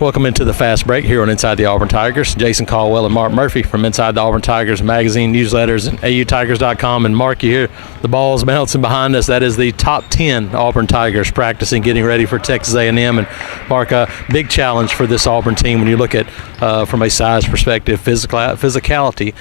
Welcome into the Fast Break here on Inside the Auburn Tigers. Jason Caldwell and Mark Murphy from Inside the Auburn Tigers magazine, newsletters, and AUTigers.com. And Mark, you hear the ball's bouncing behind us. That is the top 10 Auburn Tigers practicing, getting ready for Texas A&M. And Mark, a big challenge for this Auburn team when you look at from a size perspective, physicality.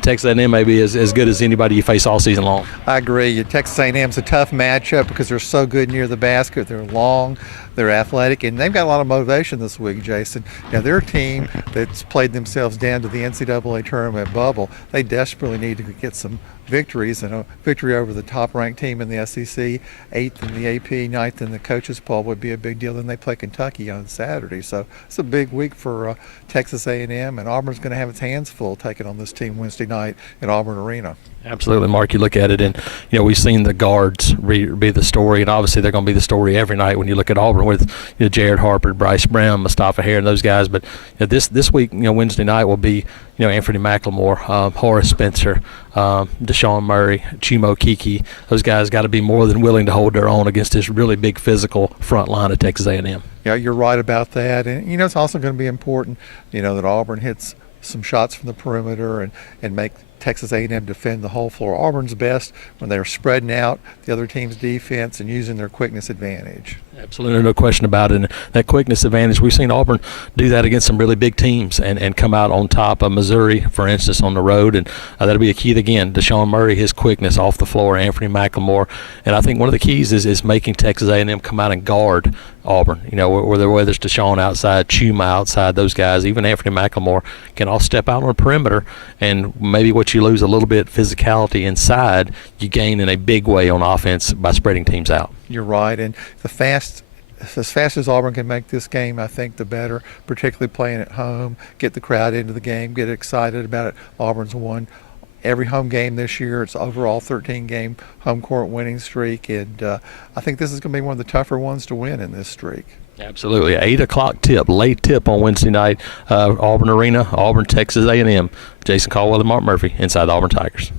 Texas A&M may be as good as anybody you face all season long. I agree. Texas A&M's a tough matchup because they're so good near the basket. They're long, they're athletic, and they've got a lot of motivation this week, Jason. Now, they're a team that's played themselves down to the NCAA tournament bubble. They desperately need to get some victories, and a victory over the top-ranked team in the SEC, 8th in the AP, 9th in the coaches poll would be a big deal. Then they play Kentucky on Saturday, so it's a big week for Texas A&M, and Auburn's going to have its hands full taking on this team Wednesday night at Auburn Arena. Absolutely, Mark. You look at it, and we've seen the guards be the story, and obviously they're going to be the story every night when you look at Auburn with Jared Harper, Bryce Brown, Mustafa Hare, and those guys. But this week, Wednesday night will be Anthony McLemore, Horace Spencer, Deshaun Murray, Chimo Kiki. Those guys got to be more than willing to hold their own against this really big physical front line of Texas A&M. Yeah, you're right about that, and it's also going to be important, that Auburn hits some shots from the perimeter and make Texas A&M defend the whole floor. Auburn's best when they're spreading out the other team's defense and using their quickness advantage. Absolutely, no question about it. And that quickness advantage, we've seen Auburn do that against some really big teams and come out on top of Missouri, for instance, on the road. And that'll be a key again. Deshaun Murray, his quickness off the floor, Anthony McLemore. And I think one of the keys is making Texas A&M come out and guard Auburn. Whether it's Deshaun outside, Chuma outside, those guys, even Anthony McLemore can all step out on the perimeter. And maybe what you lose a little bit physicality inside, you gain in a big way on offense by spreading teams out. You're right, and as fast as Auburn can make this game, I think the better, particularly playing at home, get the crowd into the game, get excited about it. Auburn's won every home game this year. It's overall 13-game home court winning streak, and I think this is going to be one of the tougher ones to win in this streak. Absolutely. 8 o'clock tip, late tip on Wednesday night, Auburn Arena, Auburn, Texas A&M. Jason Caldwell and Mark Murphy, Inside the Auburn Tigers.